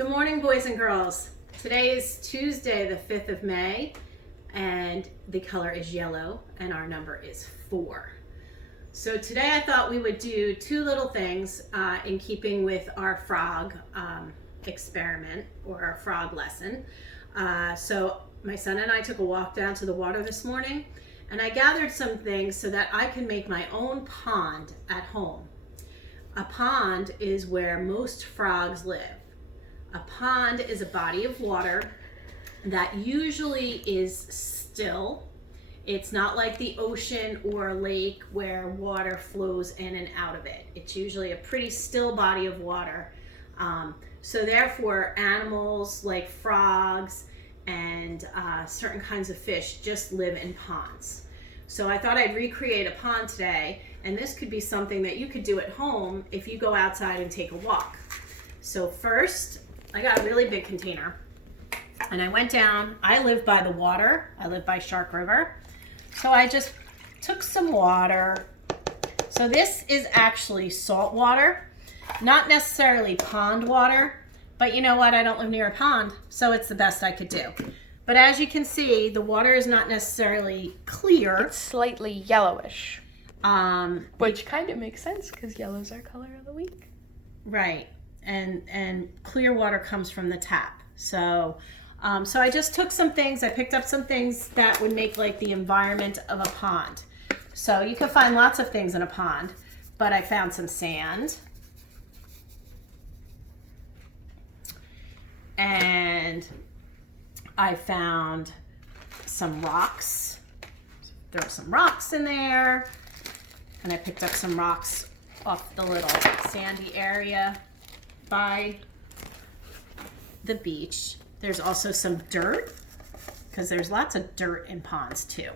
Good morning, boys and girls. Today is Tuesday, the 5th of May, and the color is yellow, and our number is 4. So today I thought we would do two little things in keeping with our frog experiment or our frog lesson. So my son and I took a walk down to the water this morning, and I gathered some things so that I can make my own pond at home. A pond is where most frogs live. A pond is a body of water that usually is still. It's not like the ocean or a lake where water flows in and out of it. It's usually a pretty still body of water. So therefore, animals like frogs and certain kinds of fish just live in ponds. So I thought I'd recreate a pond today, and this could be something that you could do at home if you go outside and take a walk. So first, I got a really big container, and I went down. I live by the water. I live by Shark River. So I just took some water. So this is actually salt water, not necessarily pond water, but you know what? I don't live near a pond, so it's the best I could do. But as you can see, the water is not necessarily clear. It's slightly yellowish, which kind of makes sense because yellow's our color of the week. Right. And clear water comes from the tap. So I just took some things. I picked up some things that would make like the environment of a pond. So you can find lots of things in a pond, but I found some sand. And I found some rocks. Throw some rocks in there. And I picked up some rocks off the little sandy area by the beach. There's also some dirt, because there's lots of dirt in ponds too.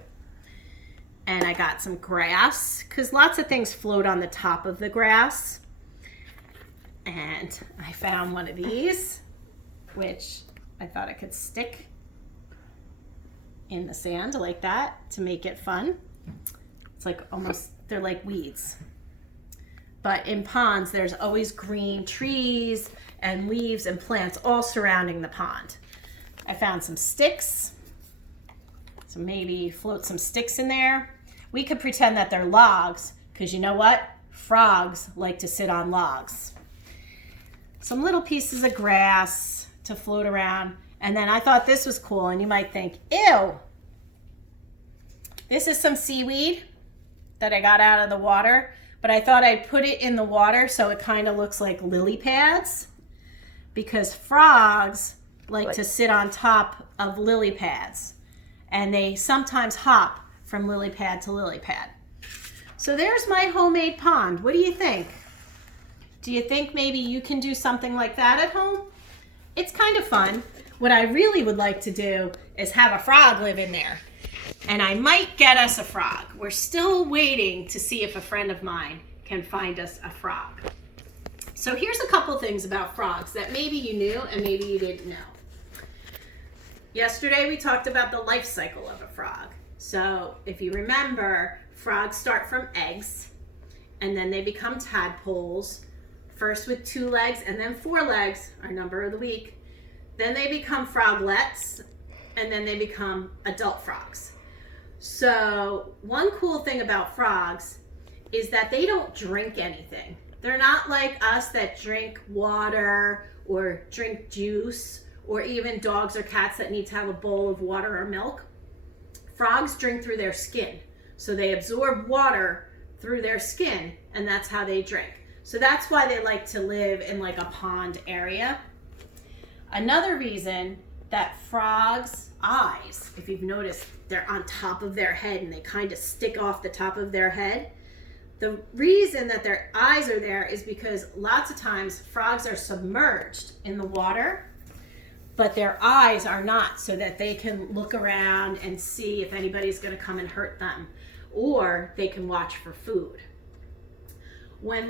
And I got some grass, because lots of things float on the top of the grass. And I found one of these, which I thought I could stick in the sand like that to make it fun. It's like almost, they're like weeds. But in ponds, there's always green trees and leaves and plants all surrounding the pond. I found some sticks. So maybe float some sticks in there. We could pretend that they're logs, because you know what? Frogs like to sit on logs. Some little pieces of grass to float around. And then I thought this was cool, and you might think, ew. This is some seaweed that I got out of the water. But I thought I'd put it in the water so it kind of looks like lily pads, because frogs like to sit on top of lily pads, and they sometimes hop from lily pad to lily pad. So there's my homemade pond. What do you think? Do you think maybe you can do something like that at home? It's kind of fun. What I really would like to do is have a frog live in there. And I might get us a frog. We're still waiting to see if a friend of mine can find us a frog. So here's a couple things about frogs that maybe you knew and maybe you didn't know. Yesterday we talked about the life cycle of a frog. So if you remember, frogs start from eggs, and then they become tadpoles, first with 2 legs and then 4 legs, our number of the week. Then they become froglets, and then they become adult frogs. So one cool thing about frogs is that they don't drink anything. They're not like us that drink water or drink juice, or even dogs or cats that need to have a bowl of water or milk. Frogs drink through their skin. So they absorb water through their skin, and that's how they drink. So that's why they like to live in like a pond area. Another reason that frogs' eyes, if you've noticed, they're on top of their head and they kind of stick off the top of their head. The reason that their eyes are there is because lots of times frogs are submerged in the water, but their eyes are not, so that they can look around and see if anybody's going to come and hurt them, or they can watch for food. When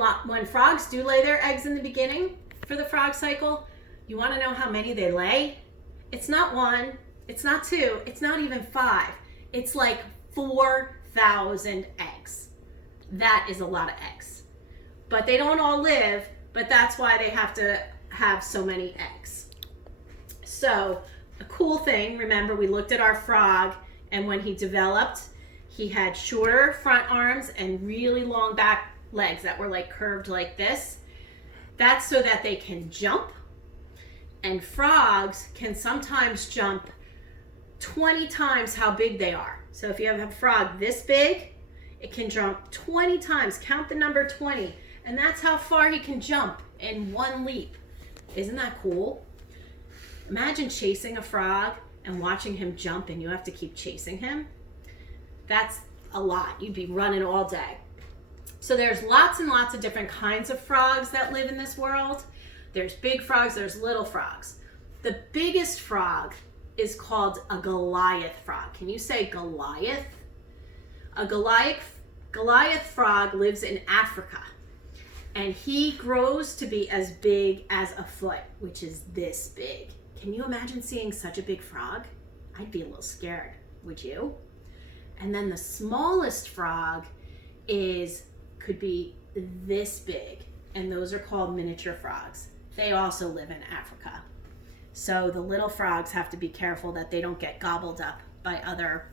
frogs do lay their eggs in the beginning for the frog cycle, you want to know how many they lay? It's not 1, it's not 2, it's not even 5. It's like 4,000 eggs. That is a lot of eggs. But they don't all live, but that's why they have to have so many eggs. So a cool thing, remember we looked at our frog, and when he developed, he had shorter front arms and really long back legs that were like curved like this. That's so that they can jump. And frogs can sometimes jump 20 times how big they are. So if you have a frog this big, it can jump 20 times. Count the number 20. And that's how far he can jump in one leap. Isn't that cool? Imagine chasing a frog and watching him jump, and you have to keep chasing him. That's a lot. You'd be running all day. So there's lots and lots of different kinds of frogs that live in this world. There's big frogs, there's little frogs. The biggest frog is called a Goliath frog. Can you say Goliath? A Goliath frog lives in Africa, and he grows to be as big as a foot, which is this big. Can you imagine seeing such a big frog? I'd be a little scared, would you? And then the smallest frog could be this big, and those are called miniature frogs. They also live in Africa. So the little frogs have to be careful that they don't get gobbled up by other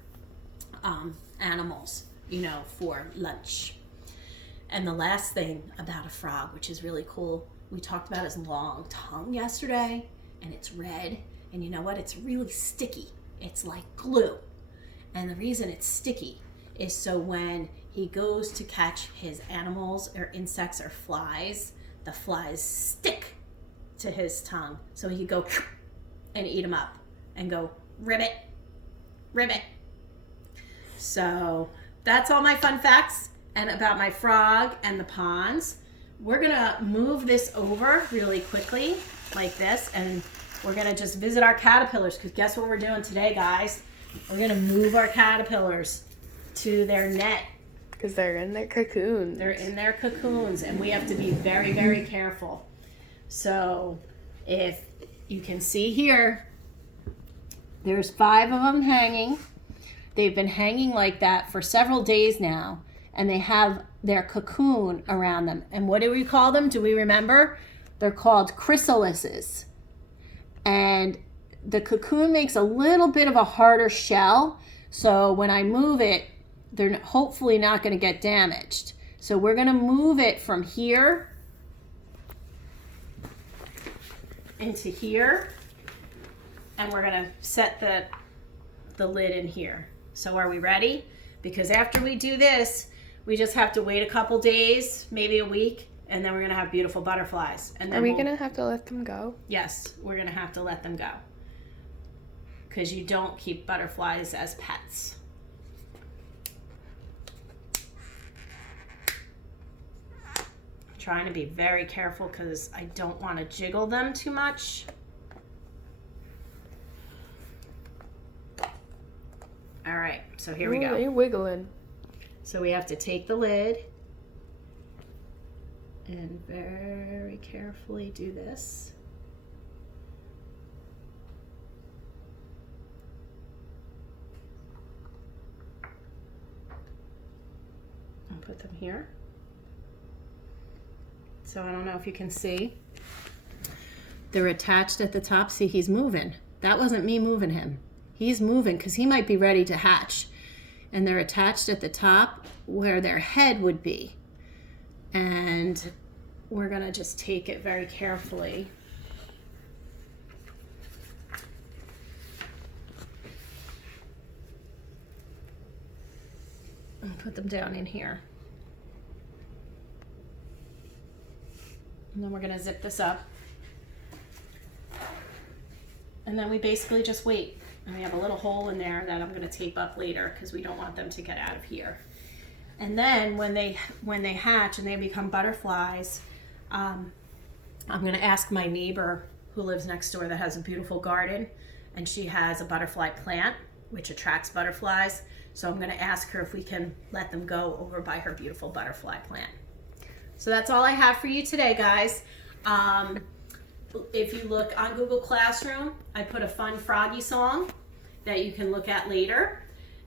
animals, for lunch. And the last thing about a frog, which is really cool, we talked about his long tongue yesterday, and it's red, and you know what? It's really sticky. It's like glue. And the reason it's sticky is so when he goes to catch his animals or insects or flies, the flies stick to his tongue. So he could go and eat them up and go ribbit, ribbit. So that's all my fun facts and about my frog and the ponds. We're gonna move this over really quickly like this, and we're gonna just visit our caterpillars, because guess what we're doing today, guys? We're gonna move our caterpillars to their net. Because they're in their cocoons. They're in their cocoons, and we have to be very, very careful. So if you can see here, there's 5 of them hanging. They've been hanging like that for several days now, and they have their cocoon around them. And what do we call them? Do we remember? They're called chrysalises. And the cocoon makes a little bit of a harder shell, so when I move it, they're hopefully not going to get damaged. So we're going to move it from here into here, and we're going to set the lid in here. So are we ready? Because after we do this, we just have to wait a couple days, maybe a week, and then we're going to have beautiful butterflies. And then are we going to have to let them go? Yes, we're going to have to let them go, because you don't keep butterflies as pets. I'm trying to be very careful because I don't want to jiggle them too much. All right, so here we go. They're wiggling. So we have to take the lid and very carefully do this. I'll put them here. So I don't know if you can see. They're attached at the top. See, he's moving. That wasn't me moving him. He's moving because he might be ready to hatch. And they're attached at the top where their head would be. And we're going to just take it very carefully. And put them down in here. And then we're going to zip this up. And then we basically just wait. And we have a little hole in there that I'm going to tape up later because we don't want them to get out of here. And then when they hatch and they become butterflies, I'm going to ask my neighbor who lives next door that has a beautiful garden, and she has a butterfly plant which attracts butterflies. So I'm going to ask her if we can let them go over by her beautiful butterfly plant. So that's all I have for you today, guys. If you look on Google Classroom, I put a fun froggy song that you can look at later.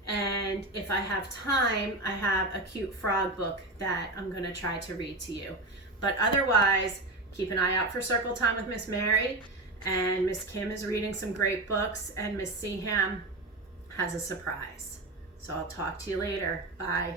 And if I have time, I have a cute frog book that I'm going to try to read to you. But otherwise, keep an eye out for Circle Time with Miss Mary. And Miss Kim is reading some great books, and Miss Seaham has a surprise. So I'll talk to you later. Bye.